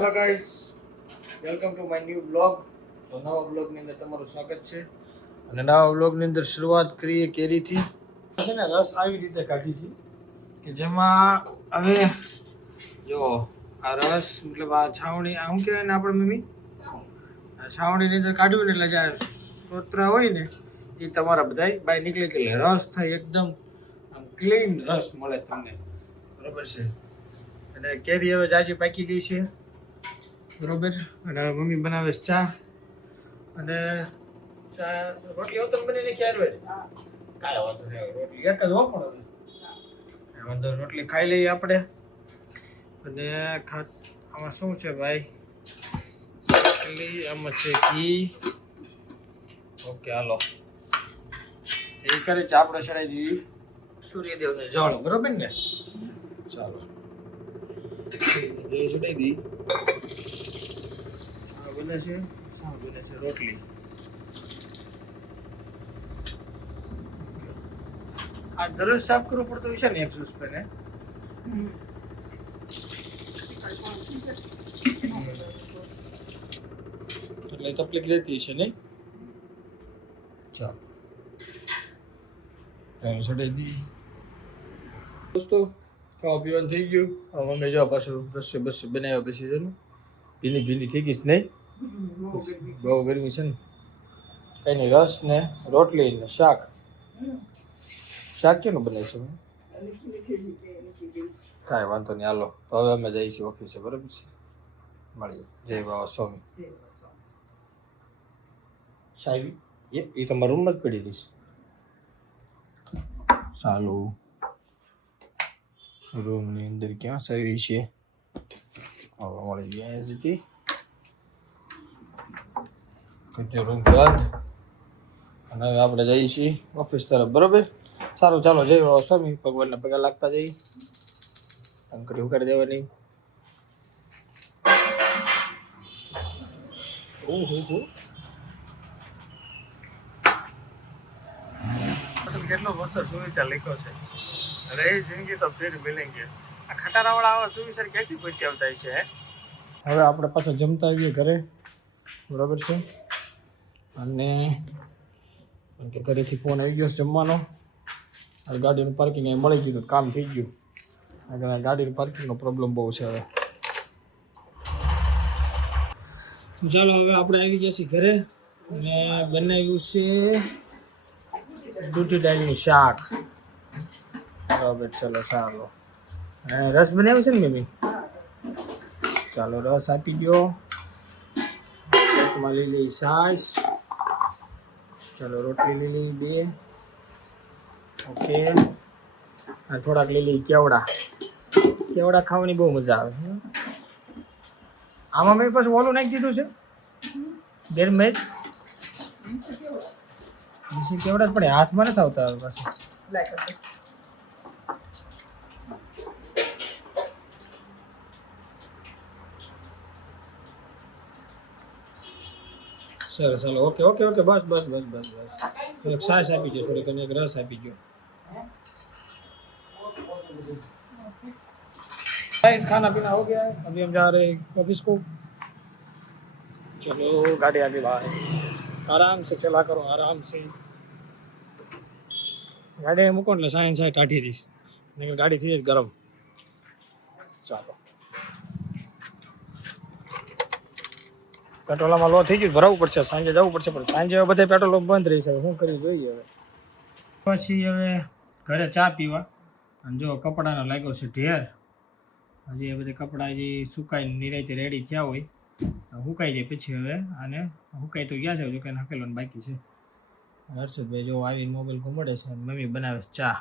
Hello guys, welcome to my new blog. તો નવા બ્લોગની અંદર તમારું સ્વાગત છે. અને નવા બ્લોગની અંદર શરૂઆત કરીએ કેરીથી. છે ને રસ આવી રીતે કાઢી છે કે જેમાં હવે જો આ રસ મતલબ આ છાવણી આ શું કહેવાય ને આપણે મમ્મી આ છાવણીની અંદર કાઢ્યું ને એટલે જે સોત્રા હોય ને એ તમારા બધાય બાય નીકળી એટલે રસ થાય એકદમ આમ ક્લીન રસ મળે તમને, બરોબર છે. અને કેરી હવે જાજી પાકી ગઈ છે, બરોબર. અને મમ્મી બનાવે છે ચા, અને ચા રોટલી હોત બનીને ક્યારે હોય કાંઈ વાંધો નહીં, રોટલી એક જ હો પણ હવે વાંધો રોટલી ખાઈ લઈએ આપણે. અને આમાં શું છે ભાઈ, આમાં છે ઘી. ઓકે હાલો, એ કરે છે આપણે ચડાવી દઈએ સૂર્યદેવને જળ, બરોબર ને. ચાલો ચડાવી દઈએ. બને છે રોટલી. આ દરરોજ સાફ કરવું પડતું છે ને એક સુસ્પેને, એટલે તકલીફ રહેતી છે નહીં. ચાલો ચડાવી દઈએ. દોસ્તો ખાવા પીવાનું થઈ ગયું. હવે અમે જો પાછું રસોઈ બસોઈ બનાવ્યા પછી છે ને ભીની ભીની થઈ ગઈ છે નહીં, બહુ ગરમી છે ને. કઈ નહીં, રસ ને રોટલી ને શાક. શાક કેનું બને છે? કાંઈ વાંધો નહીં હાલો. તો હવે અમે જઈએ છીએ ઓફિસે, બરાબર છે. મળીએ. જય બાબા સ્વામી. સાહેબ એ તમારા રૂમમાં જ પડી દઈશ. ચાલો રૂમની અંદર ક્યાં સર્વિસ છે? હવે મળી ગયા સુધી રૂમ બંધ. અને હવે આપણે જઈએ છીએ ઓફિસ તરફ, બરોબર. સારું ચાલો, જય બાબા સ્વામી. ભગવાનના પગે લાગતા જઈએ, કંકરી ઉકાળી દેવાની. કેટલો મસ્ત સુવિચાર લખ્યો છે, રહી જિંદગી તો ફિર મિલેંગે. આ ખટારાવાળા આવા સુવિચાર ક્યાંથી પૂછી આવતા છે? હવે આપણે પાછા જમતા આવીએ ઘરે, બરાબર છે. અને કે ઘરેથી ફોન આવી ગયો જમવાનો. ગાડીનું પાર્કિંગ અહીં મળી ગયું, કામ થઈ ગયું. ગાડીનું પાર્કિંગનો પ્રોબ્લેમ બહુ છે હવે. ચાલો હવે આપણે આવી ગયા છીએ ઘરે, અને બનાવ્યું છે દૂધી દાળનું શાક, બરાબર. ચલો ચાલો, રસ બનાવ્યો છે ને મમ્મી? ચાલો રસ આપી દો. લઈ લઈ છાશ. ચાલો રોટલી લઈ લઈ 2. ઓકે, અને થોડાક લઈ લઈ કેવડા. કેવડા ખાવાની બહુ મજા આવે. આમાં મેં પાછું ઓલું નાખી દીધું છે બેર મેચ કેવડા, પણ હાથમાં નથી આવતા પાછું. સરસ ચાલો, ઓકે ઓકે ઓકે, બસ બસ બસ બસ બસ. એક છાશ આપી દો થોડીક, અને એક રસ આપી દો. गाइस खाना पीना हो गया है, अभी हम जा रहे हैं ऑफिस को. चलो गाड़ी आगे बाहर, आराम से चला करो, आराम से. गाड़ी મૂકો ને સાઈન સાઈડ કાઢી દઈશ, નહીં ગાડી થઈ જ ગરમ. ચાલો પેટ્રોલમાં લો થઈ ગયું, ભરાવવું પડશે. સાંજે જવું પડશે, પણ સાંજે હવે બધા પેટ્રોલ બંધ રહી છે. શું કરવું જોઈએ હવે? પછી હવે ઘરે ચા પીવા. અને જો કપડાનો લાગ્યો છે ઢેર. હજી એ બધા કપડાં જે સુકાઈ નિરાયતે રેડી થયા હોય, સુકાઈ જાય પછી હવે આને સુકાઈ તો ગયા છે, જો કે હકેલવાનું બાકી છે. હર્ષદભાઈ જો આવીને મોબાઈલ ઘુમાડે છે, મમ્મી બનાવે છે ચા,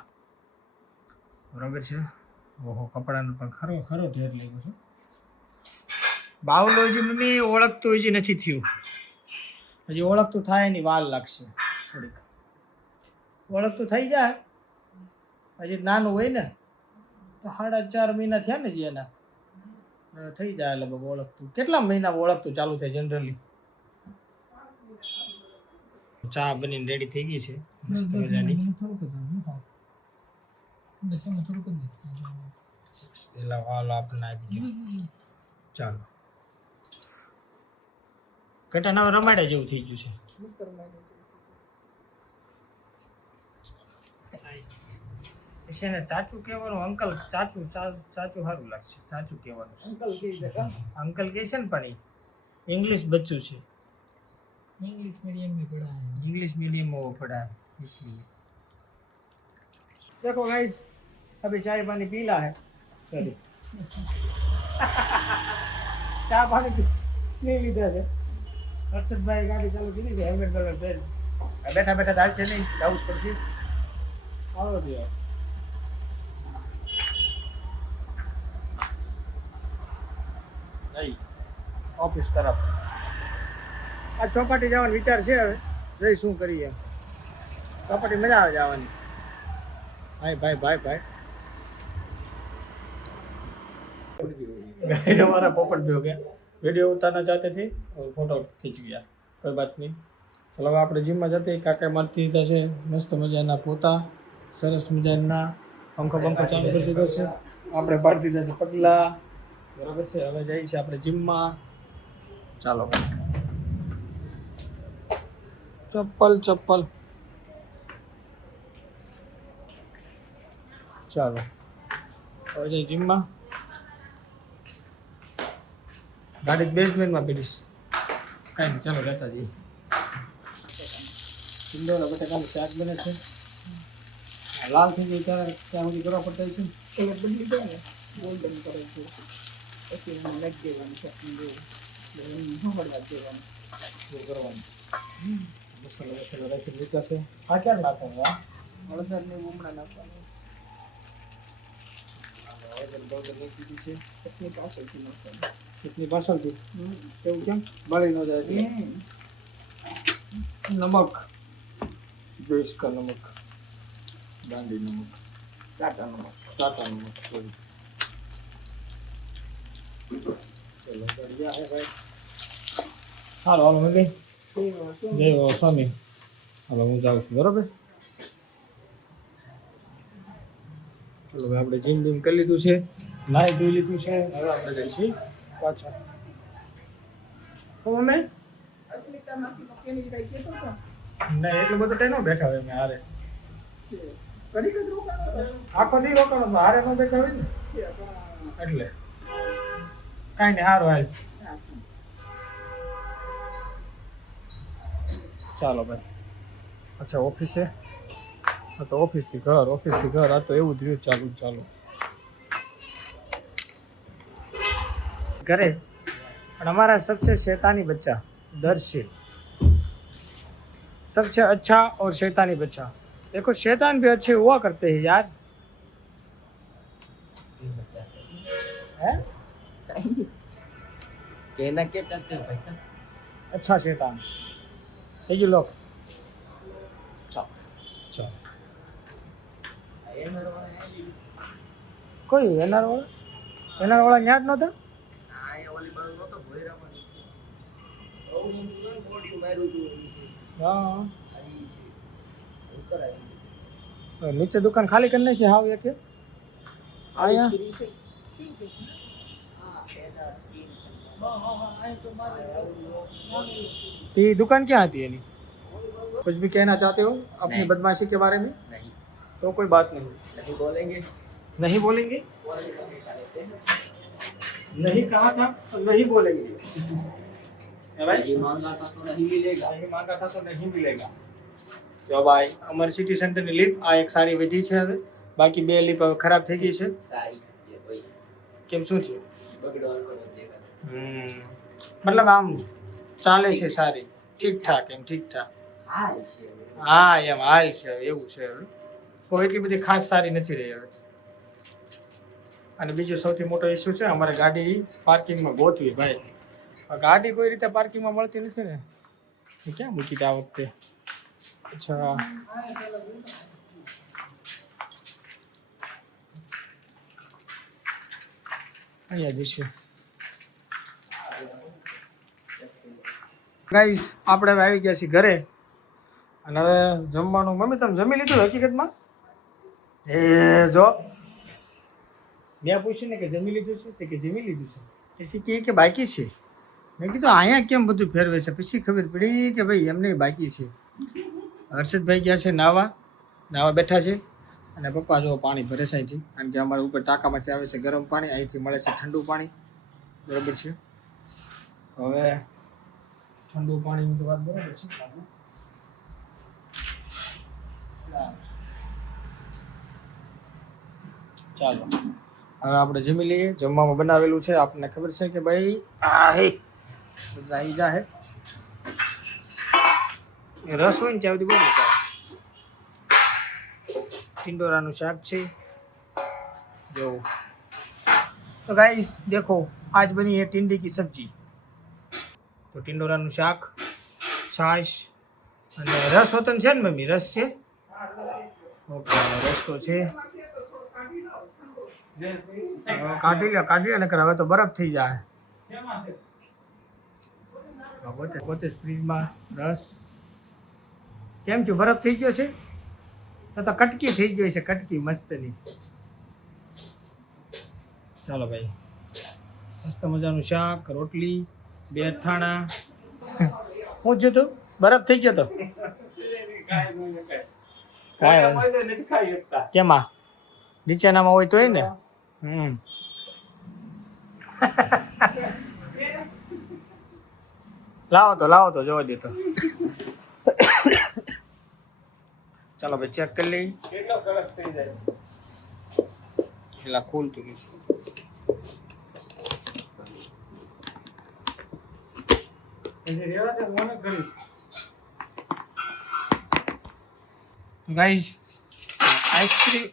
બરાબર છે. ઓહો, કપડાનો પણ ખરો ખરો ઢેર લાગ્યો છે. બાવલો હજી મમ્મી ઓળખતું હજી નથી થયું. હજી ઓળખતું થાય એની વાર લાગશે થોડીક. ઓળખતું થઈ જાય, હજી નાનું હોય ને તો 4.5 મહિના થયા ને, જે એના થઈ જાય લગભગ ઓળખતું. કેટલા મહિના ઓળખતું ચાલુ થાય જનરલી? ચા બનીને રેડી થઈ ગઈ છે મસ્ત મજાની. વાલ આપણે આપી દો. ચાલો ઘટાના રમાડ્યા જેવું થઈ ગયું છે. મસ્ત રમાડે છે ને ચાચું કહેવાનું, અંકલ ચાચું ચાચું સારું લાગશે. ચાચું કહેવાનું અંકલ કહી શકે અંકલ કહે છે ને, પણ इंग्लिश बच्चों से इंग्लिश मीडियम में पढ़ा है इंग्लिश मीडियम में वो पढ़ा है इसलिए. देखो गाइस, अभी चाय पानी पीला है. सॉरी ચા પાણી પી લીધા છે. હર્ષદભાઈ ગાડી ચાલુ કરી છે, હેલ્મેટ કલર પહેરી. બેઠા બેઠા દાલ છે નહીં, જવું જ પડશે. આવો દે નહીં ઓફિસ તરફ. આ ચોપાટી જવાનો વિચાર છે. હવે જઈ શું કરીએ. ચોપાટી મજા આવે જવાની. ભાઈ ભાઈ ભાઈ भाई हमारा पोपट भी हो गया. वीडियो उतारना चाहते थे और फोटो खींच गया. कोई बात नहीं. चलो હવે આપણે જીમમાં જતે. કાકા મારતી દીધા છે મસ્ત મજાના પોતા, સરસ મજાના પંખો ચાલુ કરી દીધો છે. આપણે પાડી દીધા છે પગલા. બરાબર છે. હવે જઈએ છીએ આપણે જીમમાં. ચાલો ચપ્પલ ચાલો હવે જઈએ જીમમાં. ગાડી બેઝમેન્ટમાં પીડીશ. કાંઈ નહીં, ચાલો લેતા જઈએ. સિંદોરા બટાકાનું શાક બને છે. લાલ થઈ ગઈ ત્યારે ત્યાં સુધી કરવા પડતા છે. કલર બદલી દો ને, ગોલ્ડન કરે છે પછી એને નાખી દેવાનું ચટણી જેવું હળવા દેવાનું શું કરવાનું. મસાલા રાખી લીધા છે. આ ક્યાં નાખવાનું? હળદર ને બમણા નાખવાનું. ચટણી છે. ચટણી પાછળથી નાખવાની. ચટણી પાછળથી કેવું કેમ બળી ન જાય. નમક જોઈશ કા નમક, દાંડી નમક, ટાટા નમક સોરી. ચલો बढ़िया है भाई. હાલો હાલો મેં જય સ્વામી. હાલો હું જાઉં છું. બરાબર. ચલો હવે આપણે જીમ બીમ કરી લીધું છે, નાહી ધોઈ લીધું છે. હવે આપણે જઈશું પાછા. ખબર નહીં અસ્મિતા માસી કેની કઈ કેતો હતો ના એટલું બધું કઈ ન બેઠા હોય. મેં હારે કરી કે રોકાણો આખો દી રોકાણો હારે ન બેઠા હોય ને એટલે કાંઈ નહીં. હારો હાલ. ચાલો ભાઈ. અચ્છા ઓફિસે તો ઓફિસથી ઘર આ તો એવું જ રહ્યું. ચાલો घरे और हमारा सबसे शैतानी बच्चा दर्शिल, सबसे अच्छा और शैतानी बच्चा. देखो शैतान भी अच्छे हुआ करते हैं यार. है कहना क्या चाहते हो भाई साहब? अच्छा शैतान है ये लोग. चलो કોઈ એનાર વાળા ન્યા જ નહોતા. હા નીચે દુકાન ખાલી કરી નાખી. હાવ એક અહીંયા तो ये दुकान क्या आती है? नहीं कुछ भी कहना चाहते हो अपनी बदमाशी के बारे में? नहीं तो कोई बात नहीं. नहीं बोलेंगे नहीं कहा था तो नहीं बोलेंगे. नहीं मांगा था तो नहीं मिलेगा. જો ભાઈ અમારી સિટી સેન્ટરની લિફ્ટ આ એક સારી વધી છે. હવે બાકી બે લિફ્ટ હવે ખરાબ થઈ ગઈ છે. કેમ શું થયું? મતલબ આમ ચાલે છે સારી ઠીકઠાક એમ ઠીકઠાક. હા એમ હાલ છે એવું છે. હવે કોઈ એટલી બધી ખાસ સારી નથી રહી હવે. અને બીજો સૌથી મોટો ઇસ્યુ છે અમારે ગાડી પાર્કિંગમાં ગોતવી. ભાઈ ગાડી કોઈ રીતે પાર્કિંગમાં મળતી નથી ને. ક્યાં મૂકી આ વખતે? અચ્છા અહીંયા જશે. ગાઈસ આપણે હવે આવી ગયા છીએ ઘરે અને હવે જમવાનું. મમ્મી તમે જમી લીધું હકીકતમાં? એ જો મેં પૂછ્યું ને કે જમી લીધું છે કે જમી લીધું છે. પછી કે બાકી છે. મેં કીધું અહીંયા કેમ બધું ફેરવે છે, પછી ખબર પડી કે ભાઈ એમને બાકી છે. હર્ષદભાઈ ગયા છે નાવા બેઠા છે, અને પપ્પા જો પાણી ભરે છે અહીંથી, કારણ કે અમારા ઉપર ટાંકામાંથી આવે છે ગરમ પાણી, અહીંથી મળે છે ઠંડુ પાણી. બરાબર છે. હવે ઠંડુ પાણીની તો વાત બરાબર છે. ચાલો હવે આપણે જમી લઈએ. જમવામાં બનાવેલું છે આપણને ખબર છે કે ભાઈ આ હે જાઈજા હે, રસ હોય ને ત્યાં સુધી બહુ મજા આવે. ટિંડોરાનું શાક છે જો. તો ગાઈસ देखो आज बनी है टिंडे की सब्जी. तो ટિંડોરાનું શાક, છાશ અને રસ હોતન છે ને મમ્મી? રસ છે. ઓકે રસ તો છે. કાઢી લે નકર હવે તો બરફ થઈ જાય. પોતે ફ્રીજમાં રસ કેમ થયું? બરફ થઈ ગયો છે તો કટકી થઈ ગઈ છે, કટકી મસ્તની. ચાલો ભાઈ, મસ્ત મજાનું શાક, રોટલી, 2 અથાણા. હું જો તો બરફ થઈ ગયો તો કેમાં નીચેનામાં હોય તોય ને. લાવો તો જોવા દે તો. ચાલો ભાઈ ચેક કરી લઈ કેટલો કડક થઈ જાય. પેલા ખોલતું નથી. ગાઈસ આઈસ્ક્રીમ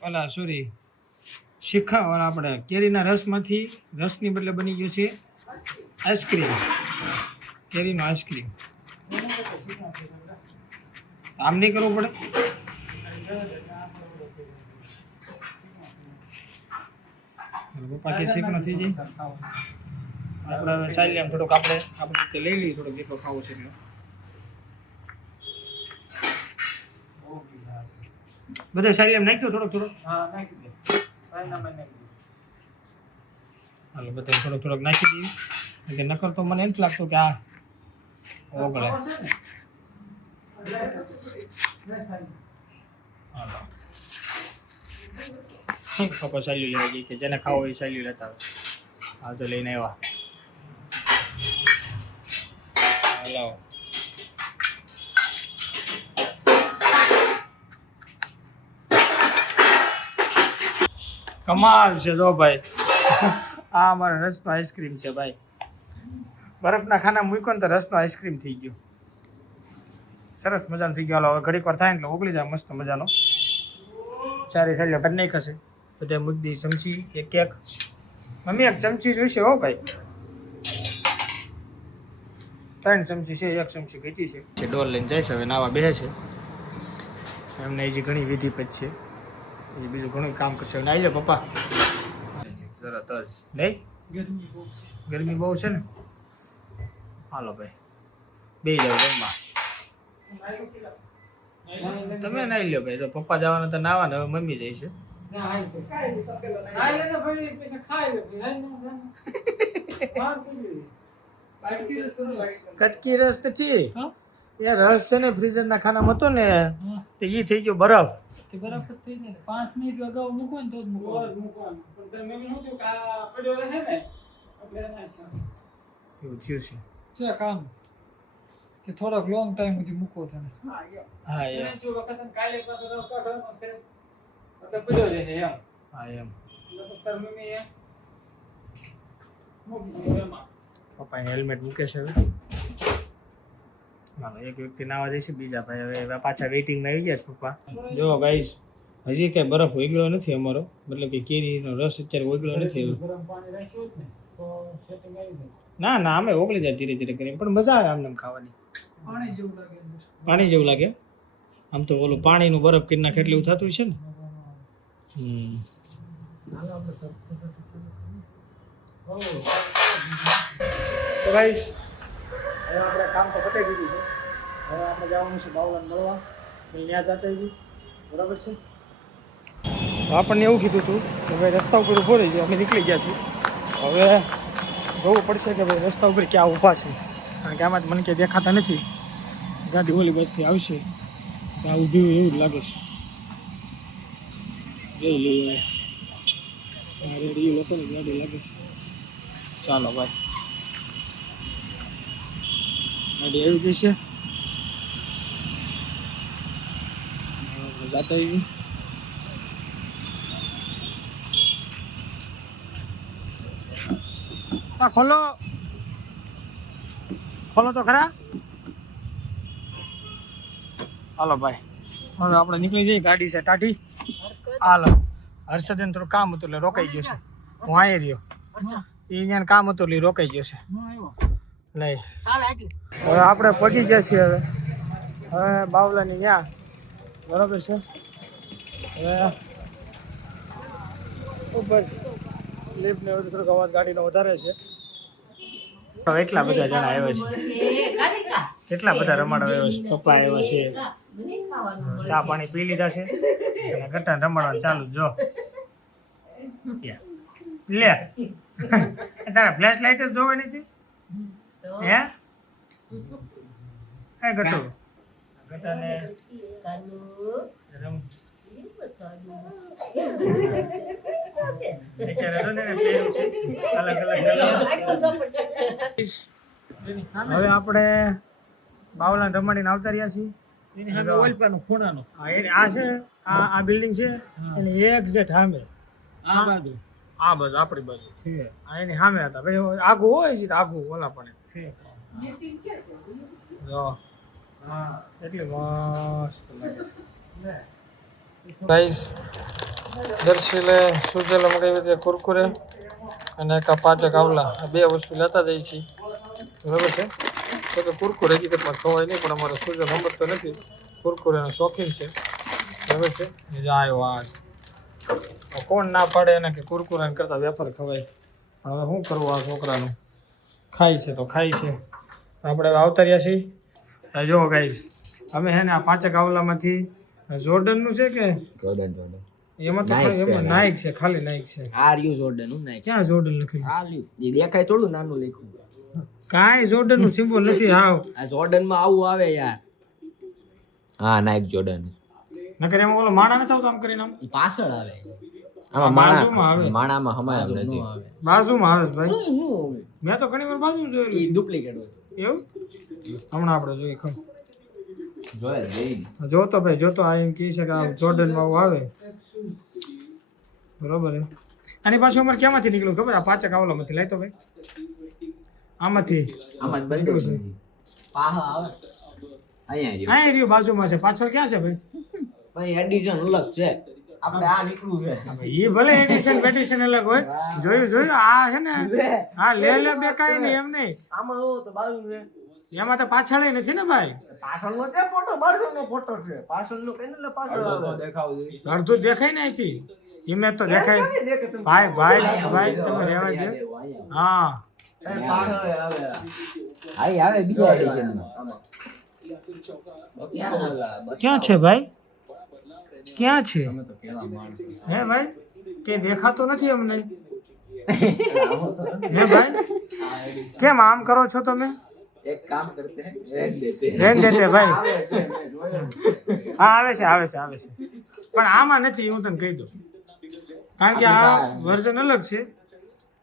આપણે કેરીના રસમાંથી રસની બદલે બની ગયો છે આઈસ્ક્રીમ. કેરીનો આઈસ્ક્રીમ આમ નહીં કરવું પડે. પપ્પા કે શેક નથી જઈ. આપણે હવે ચાલી આમ થોડોક આપણે રીતે લઈ લઈએ, થોડોક જેટલો ખાવો છે એટલો. બધા ચાલી આમ નાખ્યો થોડોક. હાલો બધા થોડોક નાખી દઈએ, કે નકર તો મને એમ જ લાગતું કે આ ઓગળે. પપ્પા ચાલ્યું લેવા જઈએ કે જેને ખાવો એ ચાલ્યું લેતા આવે. હા તો લઈને આવ્યા. હલાવો કમાલ છે જો ભાઈ. આ અમારો રસનો આઈસ્ક્રીમ છે ભાઈ. બરફના ખાના મૂક્યો ને તો રસનો આઈસ્ક્રીમ થઈ ગયો. સરસ મજાનો થઈ ગયો. હાલો હવે ઘડીક વાર થાય એટલે ઓગળી જાય મસ્ત મજાનો. સારી સારી કાઢી નાખી હશે બધા. મુદ્દી ચમચી એક મમ્મી એક ચમચી જોઈશે હો ભાઈ. 3 ચમચી છે, 1 ચમચી ઘટી છે. ડોલ લઈને જાય છે હવે નાવા બેસે છે. એમને હજી ઘણી વિધિ પછી છે, એ બીજું ઘણું કામ કરશે. નાઈ લે પપ્પા તરત જ. નહીં ગરમી બહુ છે ને. હાલો ભાઈ બે જાવ જમવા. તમે નાઈ લ્યો ભાઈ. જો પપ્પા જવાના તો નાવા ને હવે મમ્મી જાય છે. કટકી રસ તો છે એ રસ છે ને ફ્રીઝર ના ખાનામાં હતો ને તો એ થઈ ગયો બરફ. બરફ જ થઈ જાય. 5 મિનિટ અગાઉ મૂકો ને તો જ મૂકવાનું. પણ તમે શું થયું કે આ પડ્યો રહે ને એટલે એવું થયું છે. છે કામ કે થોડોક લોંગ ટાઈમ સુધી મૂકો તમે. હા એમ. જો વખત કાલે પાછો રસ કાઢવાનો છે એટલે પડ્યો રહે એમ. હા એમ. એટલે પછી મમ્મી એ મૂકી એમાં. પપ્પા હેલ્મેટ મૂકે છે હવે. હાલો એક વ્યક્તિ નાવા જશે, બીજા ભાઈ હવે પાછા વેઇટિંગમાં આવી ગયા છે પપ્પા. જો ગાઈસ હજી કઈ બરફ ઓગળ્યો નથી અમારો, મતલબ કે કેરીનો રસ અત્યારે ઓગળ્યો નથી. ગરમ પાણી રાખ્યું ને તો સેટિંગ આવી જાય. ના અમે ઓગળી જાય ધીરે ધીરે કરીને, પણ મજા આવે આમને ખાવાની. પાણી જેવું લાગે. આમ તો ઓલું પાણીનું બરફ કરી નાખે એટલે એવું થતું છે ને. તો ગાઈસ હવે આપણે કામ તો પતાવી દીધું છે. હવે આપણે જવાનું છે બાવલાને મળવા. ત્યાં જતા આવી બરાબર છે. આપણને એવું કીધું હતું કે ભાઈ રસ્તા ઉપર ઊભો રહી જાય. અમે નીકળી ગયા છીએ. હવે જોવું પડશે કે ભાઈ રસ્તા ઉપર ક્યાં ઊભા છે, કારણ કે આમાં મને ક્યાંય દેખાતા નથી. ગાડી ઓલી બસથી આવશે ત્યાં ઊભી હોય એવું જ લાગે છે. જોઈ લઈએ રેડી લોકોની ગાડી લાગે છે. ચાલો ભાઈ ગાડી આવી ગઈ છે. જાતા આવી ખોલો ખોલો તો ખરા. હાલો ભાઈ હવે આપણે નીકળી જઈએ. ગાડી છે ટાટી. હાલો હર્ષદન થોડું કામ હતું એટલે રોકાઈ ગયો છે. હું આવી રહ્યો એ અહીંયા કામ હતું એટલે રોકાઈ ગયો છે. નહીં હવે આપણે પગી ગયા છીએ. હવે બાવલાની ત્યાં બરાબર છે. હવે ઉપર લિફ્ટ ને બધું થોડુંક અવાજ ગાડીનો વધારે છે. એટલા બધા જણા આવ્યા છે, કેટલા બધા રમાડવા આવ્યા છે. પપ્પા આવ્યા છે, ચા પાણી પી લીધા છે અને ગટ્ટા રમાડવાનું ચાલુ. જો લે તારા ફ્લેશ લાઈટ જ જોવે નથી હે ગટ્ટુ ગટ્ટાને રમ હવે આપણે બાવલા રમાડીને આવતા રહ્યા છીએ. આ છે આ બિલ્ડિંગ છે એની એક્ઝેક્ટ સામે આ બાજુ આપણી બાજુ એની સામે હતા. ભાઈ આગું હોય છે તો આગું ઓલા પણ એટલી મસ્ત ગાઈસ. દર્શીલે સુજેલા મગાવી કુરકુરે અને એક પાચક આવલા, આ બે વસ્તુ લેતા જઈએ છીએ બરાબર છે. તો કે કુરકુરે હકીકતમાં ખવાય નહીં, પણ અમારો સુજલ સમજતો નથી, કુરકુરેનો શોખીન છે બરાબર છે. આવ્યો આ કોણ ના પાડે એને કે કુરકુરાને કરતાં વેફર ખવાય. હવે શું કરવું આ છોકરાનું, ખાય છે તો ખાય છે. આપણે હવે આવતા રહ્યા છીએ. જો ગાઈસ અમે હે ને આ પાચક આવલામાંથી જોર્ડનનું છે કે એમાં તો એમાં નાઇક છે, ખાલી નાઇક છે. આર યુ જોર્ડન નું નાઇક ક્યાં જોર્ડન લખેલું? આ લ્યું એ દેખાય થોડું નાનું લખ્યું. કાંઈ જોર્ડન નું સિમ્બોલ નથી. હાવ આ જોર્ડન માં આવું આવે યાર. હા નાઇક જોર્ડન નકર એમાં ઓલો માણા નથી આવતો આમ કરીને આમ ઈ પાછળ આવે. આમાં બાજુમાં આવે, માણામાં હમાય નથી. બાજુમાં આવે છે ભાઈ. મેં તો ઘણી વાર બાજુમાં જોયેલું ઈ છે. ડુપ્લિકેટ હોય. એવું હમણાં આપણે જોઈએ ખરું. જોયે જઈ જોતો ભાઈ જોતો આ એમ કહે છે કે આ જોર્ડન માં આવે બરોબર. આની પાછું અમારે ક્યાંમાંથી નીકળ્યું ખબર? આ પાચક આવલામાંથી લાયતો ભાઈ, આમાંથી આમાં જ બંધ છે. પાહા આવે અહીંયા રહ્યું બાજુમાં છે. પાછળ ક્યાં છે ભાઈ? ભાઈ એડિશન અલગ છે. આપણે આ નીકળું છે. એ ભલે એડિશન બેડિશન અલગ હોય, જોયું આ છે ને હા લે બે કાંઈ નહીં એમ નહીં. આમાં હો તો બાજુ છે. એમાં તો પાછળ નથી ને ભાઈ, પાછળનો છે ફોટો, બાજુનો ફોટો છે. પાછળનો કઈ એટલે પાછળ દેખાવ છે. અડધું દેખાય ને અહીંથી એમને તો દેખાય. ભાઈ ભાઈ ભાઈ તમે રહેવા દો. હા આવે બીજા એડિશનમાં. ક્યાં છે ભાઈ? ક્યાં છે તમે તો કેવા માણસ. હે ભાઈ? કે દેખાતો નથી અમને હે ભાઈ? કેમ આમ કરો છો તમે? એક કામ કરતે હે રેન દેતે ભાઈ. આવે છે મેં જોયો છે. હા આવે છે પણ આમાં નથી, હું તને કહી દઉં, કારણ કે આ વર્ઝન અલગ છે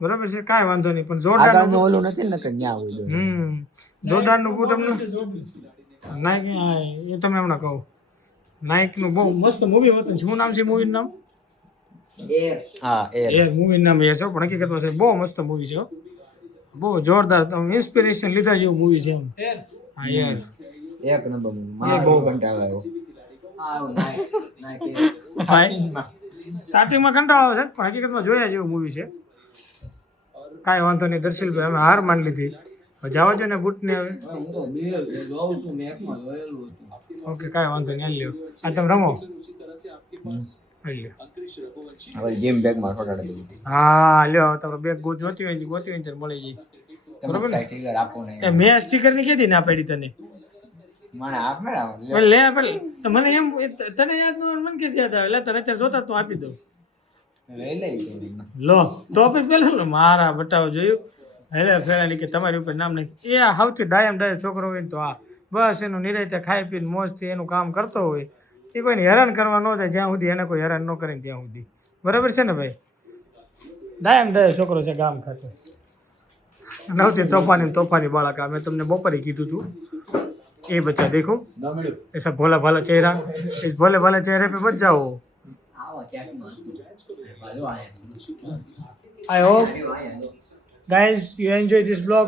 બરાબર છે. કાંઈ વાંધો નહીં, પણ જોરદાર ઓલું નથી ને કે ન્યા હોય. જોરદારનું બૂટ અમને નાઇક એ તમે હમણાં કહો. નાઇકનું બહુ મસ્ત મૂવી હતું. શું નામ છે મૂવીનું નામ? એર મૂવીનું નામ એ છે, પણ હકીકતમાં છે બહુ મસ્ત મૂવી છે, બહુ જોરદાર. તમે ઇન્સ્પિરેશન લીધા જેવું મૂવી છે એમ. હા યાર એક નંબર મને બહુ કંટાળો આવ્યો. સ્ટાર્ટિંગમાં કંટાળો આવે છે, પણ હકીકતમાં જોયા જેવું મૂવી છે. કાંઈ વાંધો નહીં દર્શિલભાઈ, અમે હાર માની લીધી. જવા દો ને બૂટને હવે. ઓકે કાંઈ વાંધો નહીં, લ્યો આ તમે રમો. જીમ બેગમાં ફટાડે દઉં. હા લ્યો તમે બેગ જોતી હોય ત્યારે મળી જાય બરોબર ને? સ્ટીકર આપો ને. મેં સ્ટીકર ની કીધી ના પાડી તને. મને આપ લે મને એમ તને યાદ ન મને કે યાદ આવે. તને અત્યારે જોતા તું આપી દઉં. લઈ લો તો પેલા મારા બટાવો જોયું હેલે ફેરાની કે તમારી ઉપર નામ નહીં એ આ સૌથી ડાયમ ડાયો છોકરો હોય ને તો આ બસ એનું નિરાતે ખાઈ પીને મોજથી એનું કામ કરતો હોય એ કોઈને હેરાન કરવા ન જાય જ્યાં સુધી એને કોઈ હેરાન ન કરે ને ત્યાં સુધી બરાબર છે ને ભાઈ ડાયમ ડાયો છોકરો છે ગામ ખાતે નવથી તોફાની બાળક આ મેં તમને બપોરે કીધું હતું એ બચ્ચા દેખો ऐसा भोला भाला चेहरा इस भोले भाले चेहरे पे बच जाओ I hope guys you enjoy this vlog